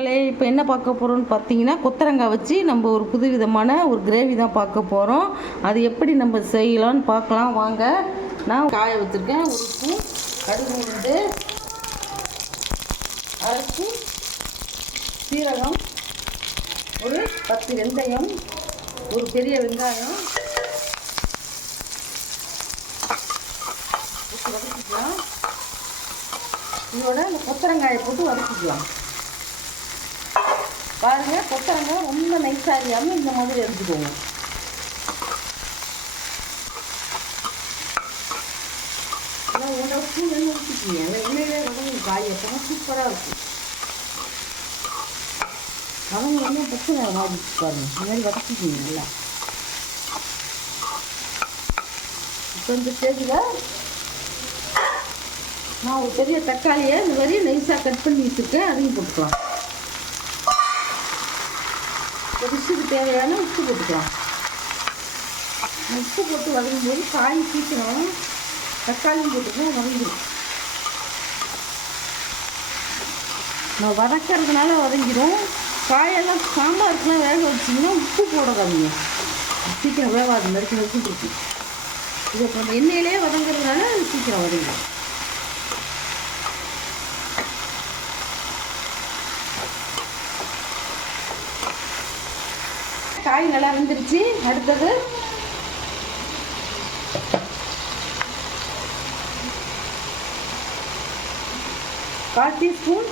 மக்களே, இப்போ என்ன பார்க்க போகிறோம்னு பார்த்தீங்கன்னா, கொத்தரங்காய் வச்சு நம்ம ஒரு புதுவிதமான ஒரு கிரேவி தான் பார்க்க போகிறோம். அது எப்படி நம்ம செய்யலாம்னு பார்க்கலாம் வாங்க. நான் காய வச்சுருக்கேன். ஒரு ஸ்பூன் கடுகு உளுந்து, அரை ஸ்பூன் சீரகம், ஒரு 10 வெந்தயம், ஒரு பெரிய வெங்காயம் வதக்கிக்கலாம். இதோட இந்த கொத்தரங்காயை போட்டு வதக்கிக்கலாம். பாருங்கள், கொத்தரங்காய் ரொம்ப நைஸாக இல்லாமல் இந்த மாதிரி எடுத்துக்கோங்க. அதான் 1.5 ஸ்பூன் எண்ணெய் ஊற்றிக்கிங்க. அந்த எண்ணெயிலே வதங்க காய் எப்போனா சூப்பராக இருக்கும். அவங்க என்ன பச்சை நேரம் வாங்கிட்டு பாருங்கள். இந்த மாதிரி வதக்கிக்கிங்க நல்லா. இப்போ இந்த ஸ்டேஜில் நான் ஒரு பெரிய தக்காளியை இந்த மாதிரி நைஸாக கட் பண்ணி வச்சுருக்கேன். அதையும் போட்டுக்கலாம். டிஷ்ஷுக்கு தேவையான உப்பு போட்டுக்கலாம். உப்பு போட்டு வதங்கும்போது காய் சீக்கிரம் தக்காளியும் போட்டுக்கலாம் வதங்கிடும். நம்ம வதக்கிறதுனால வதங்கிடும். காயெல்லாம் சாம்பாருக்குலாம் வேக வச்சிங்கன்னா உப்பு போடாதீங்க, சீக்கிரம் வேகாது. நறுக்கி இருக்கும். இது இப்போ நம்ம எண்ணெயிலே வதங்கிறதுனால சீக்கிரம் வதங்கிடும். காய் நல்லா வெந்துருச்சு. அடுத்தது கால் டீஸ்பூன்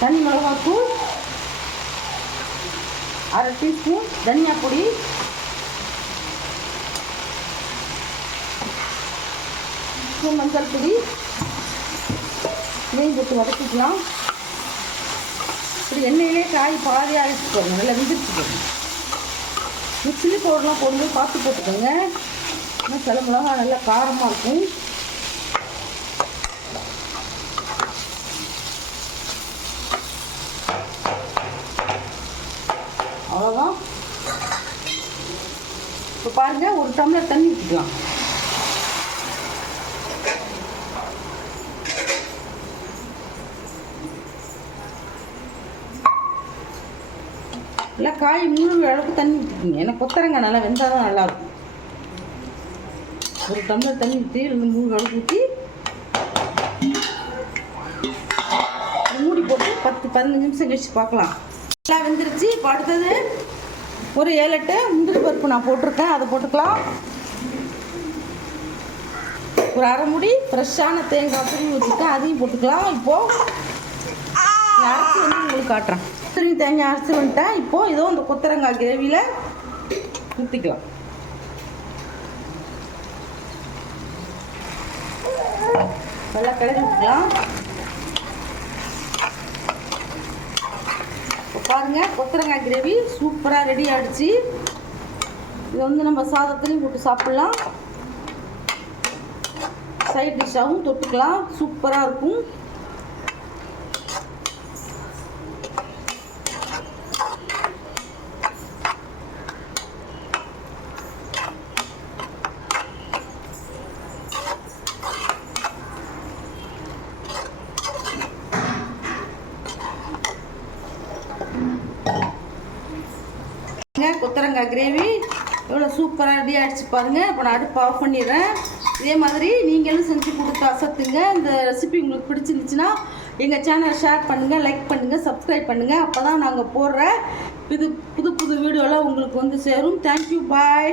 தனி மிளகாத்தூள், அரை டீஸ்பூன் தனியா பொடி, மஞ்சள் பொடி, இதையும் போட்டு வதக்கிக்கலாம். இப்படி எண்ணெயிலே காய் பாதியாக அரைச்சி போடுங்க. நல்லா வெந்துருச்சு போடுங்க. சில்லி பவுடர்லாம் போடும்போது பார்த்து போட்டுக்கோங்க. ஆனால் சில மிளகா நல்லா காரமாக இருக்கும். அவ்வளோதான். இப்போ பாருங்கள், ஒரு டம்ளர் தண்ணி ஊற்றிக்கலாம். நல்லா காய் மூழ்கிற அளவுக்கு தண்ணி ஊற்றிக்கிங்க. ஏன்னா கொத்தரங்காய் நல்லா வெந்தால் தான் நல்லாயிருக்கும். ஒரு டம்ளர் தண்ணி ஊற்றி இல்லை மூழ்கிற அளவுக்கு ஊற்றி மூடி போட்டு 10-15 நிமிஷம் கழிச்சு பார்க்கலாம். நல்லா வெந்துருச்சு. இப்போ அடுத்தது ஒரு 7-8 முந்திரி பருப்பு நான் போட்டிருக்கேன், அதை போட்டுக்கலாம். ஒரு அரை மூடி ஃப்ரெஷ்ஷான தேங்காய் துருவி ஊற்றிருக்கேன், அதையும் போட்டுக்கலாம். இப்போது அரைச்சி வந்து உங்களுக்கு காட்டுறேன். தேங்காய் அரைச்சி வந்துட்டேன். இப்போது இதோ இந்த கொத்தரங்காய் கிரேவியில் ஊற்றிக்கலாம். நல்லா கிளறி விட்டுக்கலாம். இப்போ பாருங்கள், கொத்தரங்காய் கிரேவி சூப்பராக ரெடி ஆகிடுச்சு. இதை வந்து நம்ம சாதத்துலேயும் போட்டு சாப்பிட்லாம். சைட் டிஷ்ஷாகவும் தொட்டுக்கலாம். சூப்பராக இருக்கும். கொத்தரங்காய் கிரேவி எவ்வளோ சூப்பராக ரெடி ஆகிடுச்சு பாருங்கள். இப்போ நான் அடுப்பு ஆஃப் பண்ணிடுறேன். இதே மாதிரி நீங்களும் செஞ்சு கொடுத்து அசத்துங்க. இந்த ரெசிபி உங்களுக்கு பிடிச்சிருந்துச்சுன்னா எங்கள் சேனலை ஷேர் பண்ணுங்கள், லைக் பண்ணுங்கள், சப்ஸ்கிரைப் பண்ணுங்கள். அப்போ தான் நாங்கள் போடுற புது புது வீடியோலாம் உங்களுக்கு வந்து சேரும். தேங்க்யூ, பாய்.